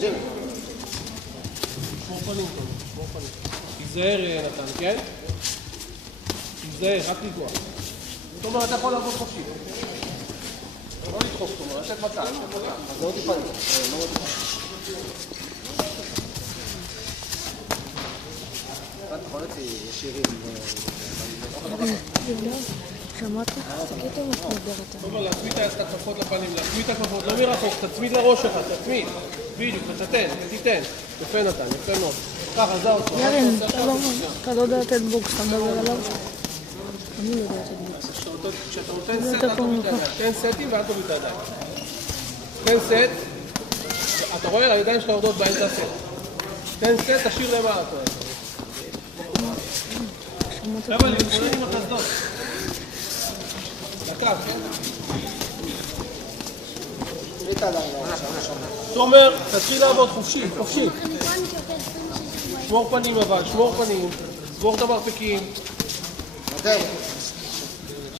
שמור פנים טוב, שמור פנים. תיזהר נתן, כן? תיזהר, רק לגוע. זאת אומרת, אתה יכול לעבוד חופשי. לא לדחוף, זאת אומרת, לתת מצב. אז זה עוד יפנים. לא עוד יפנים. אתה יכול להיות ישירים. שמעת? תגיד אם את מדברת. טוב, להצמיד את הכפפות לפנים, להצמיד את הכפפות, לא מרחוק, תצמיד לראש שלך, תצמיד. בדיוק, תתן. יפה נתן, יפה מאוד. ככה, זה אותו. ירין, אתה לא יודע לתת בוקס, אתה מדבר עליו? אני לא יודע לתת בוקס. כשאתה נותן סט, אל תוריד את הידיים. תן סטים ואל תוריד את הידיים. תן סט, אתה רואה, הידיים שלך יורדות באמצע סט. תן סט, תשאיר למעלה. אבל להתמודד עם החסדות. דקה, כן? תומר, תתחיל לעבוד חופשי. שמור פנים אבל, שמור פנים. סגור את המרפקים.